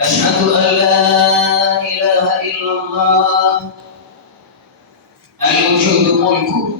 أشهد أن لا إله إلا الله الوجود ملكه،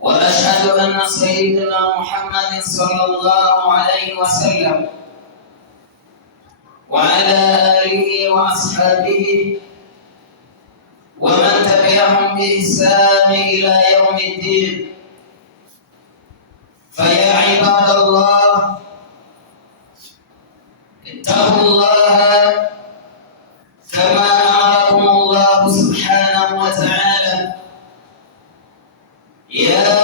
وأشهد أن سيدنا محمد صلى الله عليه وسلم وعلى آله وأصحابه ومن تبعهم بإحسان إلى يوم الدين. فيا عباد الله، اتقوا الله كما أمركم الله سبحانه وتعالى. يا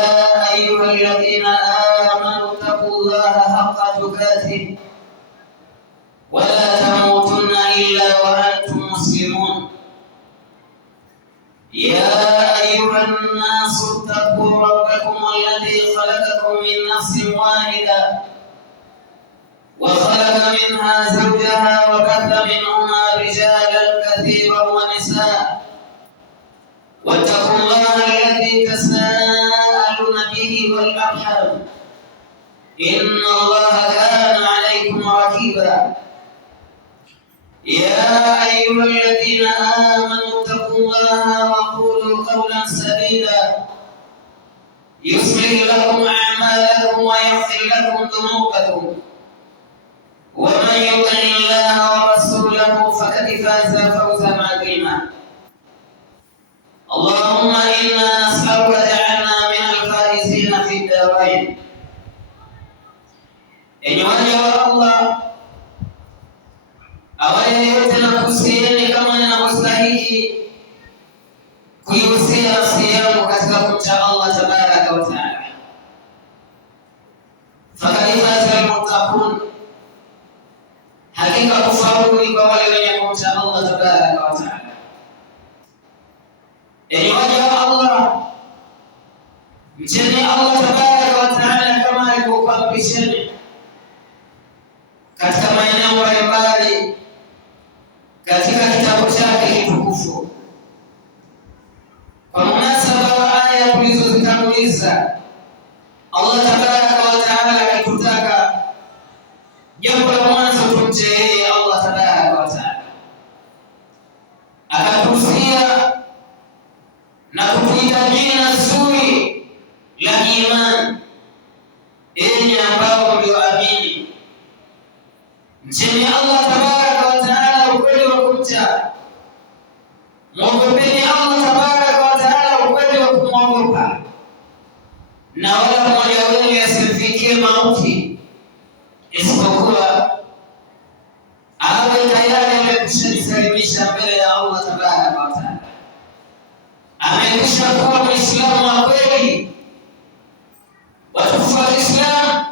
أيها الذين آمنوا اتقوا الله حق تقاته ولا تموتن إلا وأنتم مسلمون. يا أيها الناس اتقوا ربكم الذي خلقكم من نفس واحدة وخلق منها زوجها وبث منهما رجالا كثيرا ونساء، واتقوا الله الذي تساءلون به والأرحام إن الله كان عليكم رقيبا. يا أيها الذين آمنوا اتقوا الله وقولوا قولا سديدا يصلح لكم أعمالكم ويغفر لكم ذنوبكم، ومن يطع الله ورسوله فقد فاز فوزا عظيما. اللهم إنا نسألك اجعلنا من الفائزين في الدارين. يا الله، awali yote nakuhusieni kama ninavyostahili kuihusia nafsi yangu katika kumcha Allah tabaraka wa taala. Faqad faza almuttaqun, hakika kufaulu ni kwa wale wenye kumcha Allah tabaraka wa taala. Ya Allah, mcheni Allah tabaraka wa taala kama alivyokuamrisheni katika maeneo mbalimbali katika kitabu chake kitukufu. Kwa munasaba wa aya tulizozitanguliza, Allah tabaraka wa taala akitutaka jambo la mwanzo tumche yeye Allah tabaraka wa taala, akatuhusia na kutuita jina zuri la imani, enyi ambao mlioamini, mcheni Allah tabaraka wa taala ukweli wa kumcha, mwogopeni Allah tabaraka wa taala ukweli wa kumwogopa, na wala mmoja wenu asimfikie mauti isipokuwa awe tayari amekwisha jisalimisha mbele ya Allah tabaraka wa taala, amekwisha kuwa Muislamu wa kweli. Watukufu wa Islam,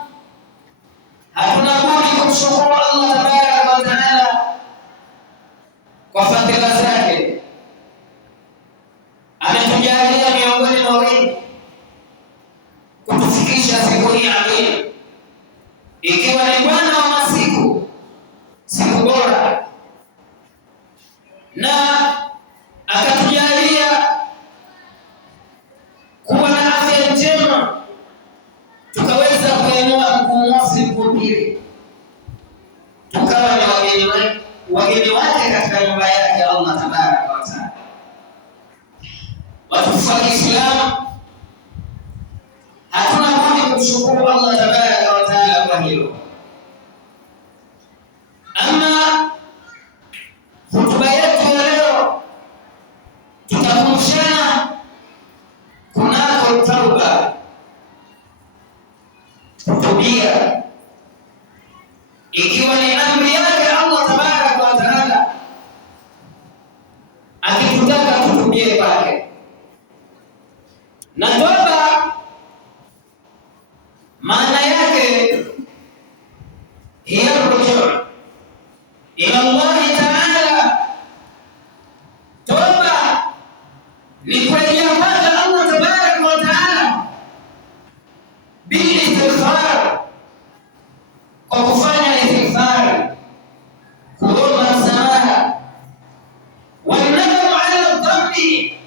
hatuna budi kumshukuru Allah tabaraka wa taala kwa fadhila zake. Ametujalia miongoni mwa wengi kutufikisha siku hii adhimu, ikiwa ni bwana wa masiku, siku bora, na akatujalia kuwa na afya njema, tukaweza kuinua mguu mosi mguu pili, tukawa ni wageni wake katika nyumba yake Allah tabaraka wa taala. Watukufu wa Kiislamu, hatuna budi kumshukuru Allah tabaraka wa taala kwa hilo. Ama hotuba yetu ya leo, tutakumbushana kunako tauba, kutubia, ikiwa ni amri yake Allah tabaraka wa taala, akitutaka tutubie kwake. Na toba maana yake hiya rujuu ila Allah taala. Toba ni kurejea kwake Allah tabaraka wa taala bil istighfar, kwa kufanya istighfar, kuomba msamaha, wanadamu ala dhambi,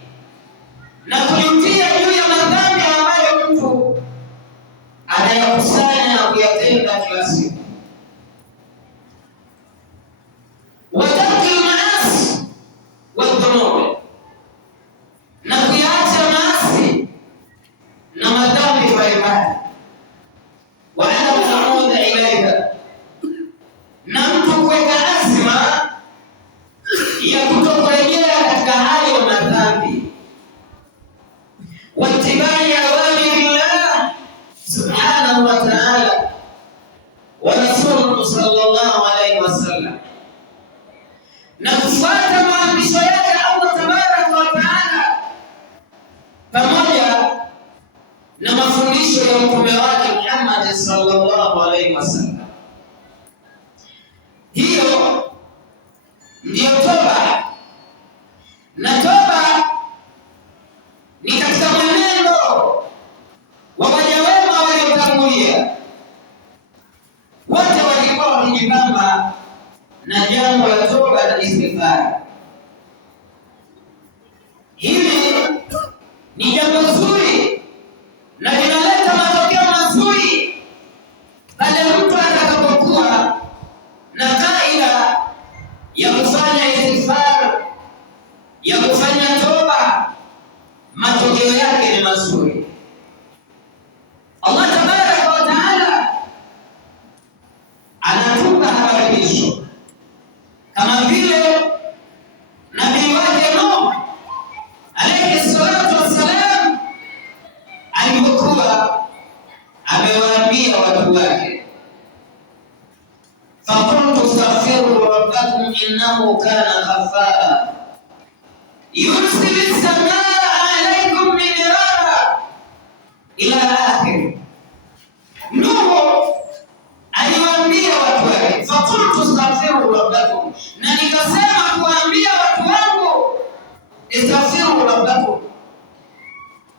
na kujutia juu ya madhambi ambayo mtu anayakusanya na kuyatenda kila siku. Mungu sallallahu alaihi wasallam na kufuata maamrisho yake Allah tabaraka wa taala, pamoja na mafundisho ya mtume wake Muhammad sallallahu alaihi wasallam. Hiyo ndiyo toba, na toba ni katika mwenendo wa waja wema waliotangulia. Wote walikuwa wakijipamba na jambo la toba na istighfar. Hili ni jambo zuri na linaleta matokeo mazuri pale mtu atakapokuwa na kaida ya kufanya istighfar, ya kufanya toba, matokeo yake ni mazuri. Allah tabaraka wa taala anatupa habari kama vile nabii wake Nuh alayhi salatu wassalam alipokuwa amewaambia watu wake, faqultu astaghfiru rabbakum innahu kana ghaffara yursilis samaa alaykum midrara ila akhir. Nuh aliwaambia watu wake, faqultu astaghfiru rabbakum, na nikasema kuambia watu wangu istaghfiru rabbakum,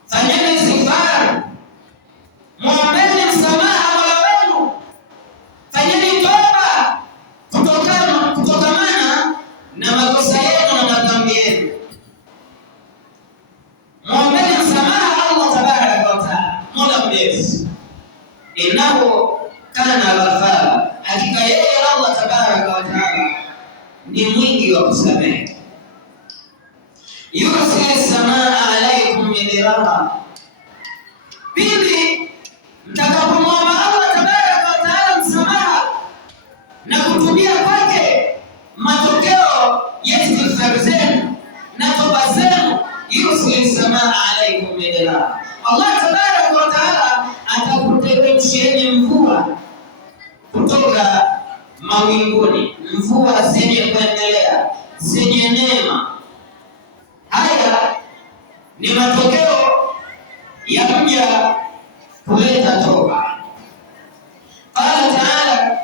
fanyeni istighfar, muombeni msamaha Mola wenu, fanyeni toba kutokamana na makosa yenu na madhambi yenu, muombeni msamaha Allah tabaraka wa taala, Mola mlezi. Innahu kana ghafara, hakika yeye Allah tabaraka wa taala ni mwingi wa kusamehe. Yursilu samaa alaykum midrara, pindi mtakapomwomba Allah tabaraka wa taala msamaha na kutubia kwake, matokeo ya istighfar zenu na toba zenu, yursilu samaa alaykum midrara, Allah tabaraka wa taala atakuteremsheni mvua kutoka mawinguni, mvua zenye kuendelea, zenye neema. Haya ni matokeo ya mja kuleta toba. Qala taala,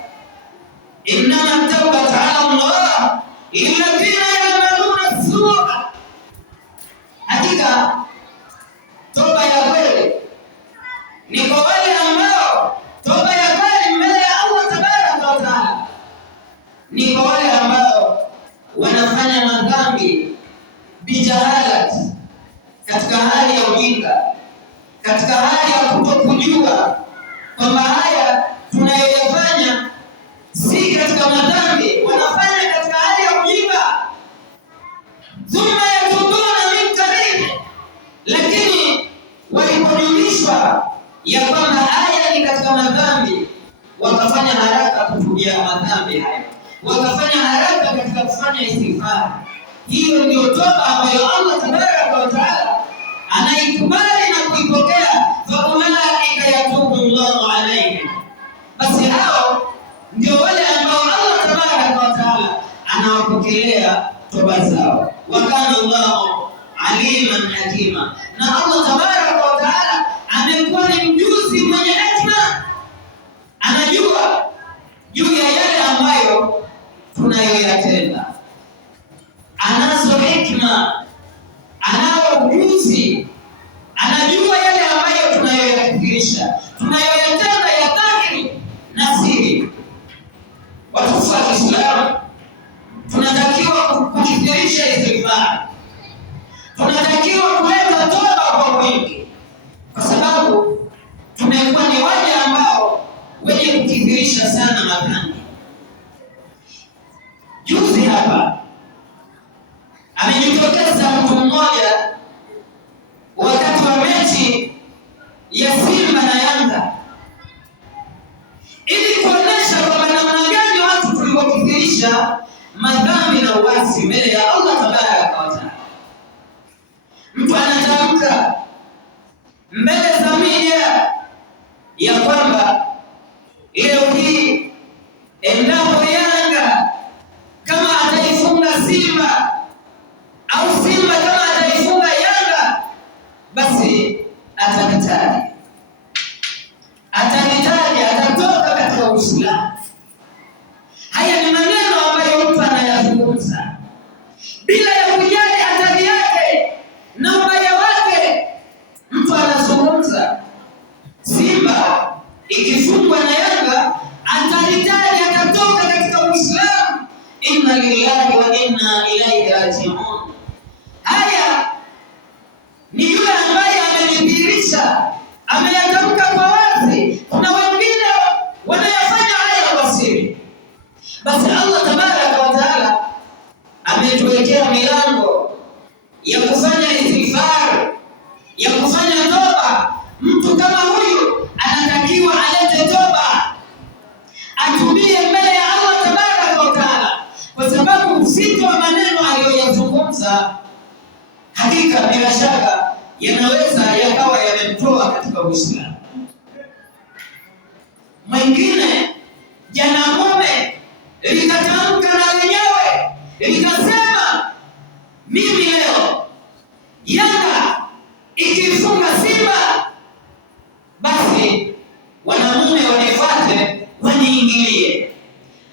innama tawbatu ala Allah lilladhina ya'maluna su'a, hakika toba ya kweli ni kwa wale ambao, toba ya kweli mbele ya Allah tabaraka wa taala ni kwa wale ambao wanafanya madhambi bijahalat, katika hali ya ujinga, katika hali ya kutokujua kwamba haya tunayoyafanya si katika madhambi, wanafanya katika hali ya ujinga. Thumma yatubuna min qarib, lakini walipojulishwa ya kwamba haya ni katika madhambi, wakafanya haraka kutubia madhambi haya, wakafanya haraka katika kufanya istighfar. Hiyo ndio toba ambayo Allah tabaraka wa taala anaikubali na kuipokea. Fa ulaika yatubu Allahu alayhim, basi hao ndio wale ambao Allah tabaraka wa taala anawapokelea toba zao. Wa kana Allahu aliman hakima, na Allah tabaraka wa taala amekuwa ni mjuzi mwenye hekima, anajua juu ya yale ambayo tunayoyatenda, anazo hekima, anao ujuzi, anajua yale ambayo tunayoyafikirisha, tunayoyatenda ya dhahiri na siri. Watukufu wa Kiislamu, tunatakiwa kukithirisha istighfar, tunatakiwa kuleta toba kwa wingi, kwa sababu tumekuwa ni waja ambao wenye kukithirisha sana madhambi. Juzi hapa amejitokeza mtu mmoja wakati wa mechi ya Simba na Yanga, ili kuonesha kwamba namna gani watu tulivyokithirisha madhambi na uasi mbele ya Allah tabaraka wa taala. Mtu anatamka mbele za media ya kwamba leo hii Basi Allah tabaraka wa taala ametuwekea milango ya kufanya istighfar, ya kufanya toba. Mtu kama huyu anatakiwa alete toba, atubie mbele ya Allah tabaraka wa taala, kwa sababu uzito wa maneno aliyoyazungumza hakika bila shaka yanaweza yakawa yamemtoa katika Uislamu. Mwingine jana mume likatamka na lenyewe likasema, mimi leo Yanga ikifunga Simba basi wanamume wanifuate waniingilie.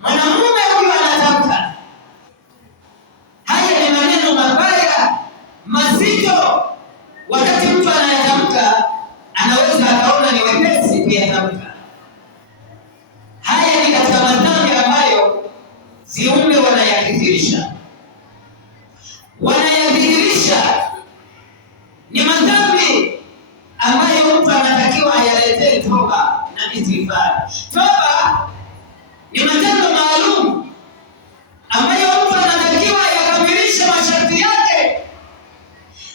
Mwanamume huyu anatamka haya, ni maneno mabaya mazito. Wakati mtu anayatamka anaweza akaona ni wepesi kuyatamka. Haya ni katika madhambi ambayo viumbe wanayakithirisha. Ni madhambi ambayo mtu anatakiwa ayaletee toba na istighfar. Toba ni matendo maalum ambayo mtu anatakiwa yakamilishe masharti yake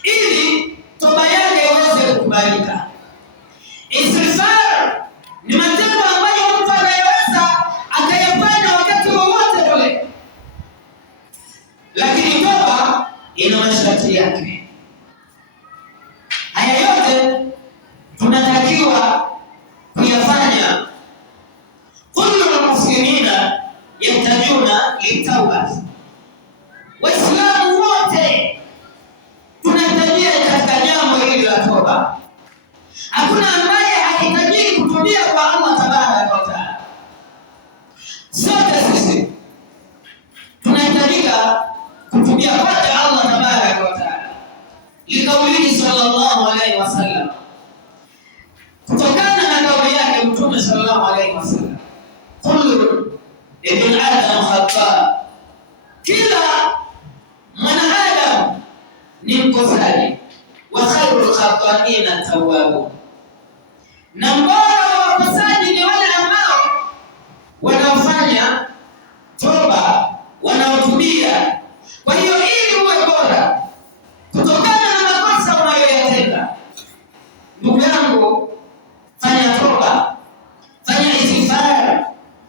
ili toba yake iweze kukubalika. Istighfar ni matendo ambayo mtu anayeweza akayafanya wakati wowote ule, lakini toba ina masharti yake. Haya yote tunatakiwa kuyafanya. Kullu muslimina yahtajuna litauba, Waislamu wote tunahitajia katika jambo hili la toba. Hakuna ambaye hahitaji kutubia kwa Allah tabaraka wa taala. Sote sisi tunahitajika kutubia kwa Allah tabaraka wa taala. Likaulihi sallallahu alaihi wasallam, kutokana na kauli yake Mtume sallallahu alaihi wasallam, kullu ibn adam khata, kila mwanadamu ni mkosaji, wa khairul khata'ina tawwabun, na mbora wa wakosaji ni wale ambao wanaofanya toba, wanaotubia. Kwa hiyo ili uwe bora kutokana na makosa unayoyatenda, ndugu yangu, fanya toba, fanya istighfar.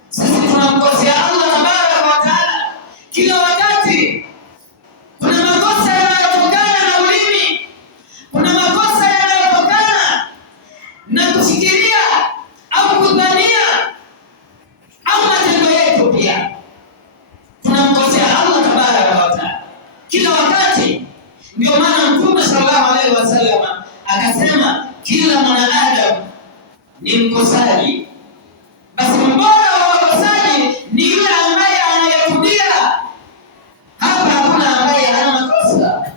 Sisi tunamkosea Allah tabaraka wa taala kila wakati. Kuna makosa yanayotokana na ulimi, kuna makosa yanayotokana na kufikiria au kudhania au matendo yetu. Pia tunamkosea Allah tabaraka wa taala kila wakati. Ndio maana Mtume sallallahu alaihi wasallam akasema kila mwanadamu ni mkosaji, basi mbora wa wakosaji ni yule ambaye anayetubia. Hapa hakuna ambaye hana makosa.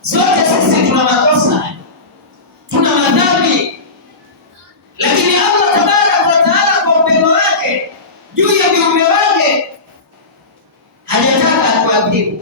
Sote sisi tuna makosa, tuna madhambi, lakini Allah tabaraka wa taala kwa upendo wake juu ya viumbe wake hajataka kuadhibu.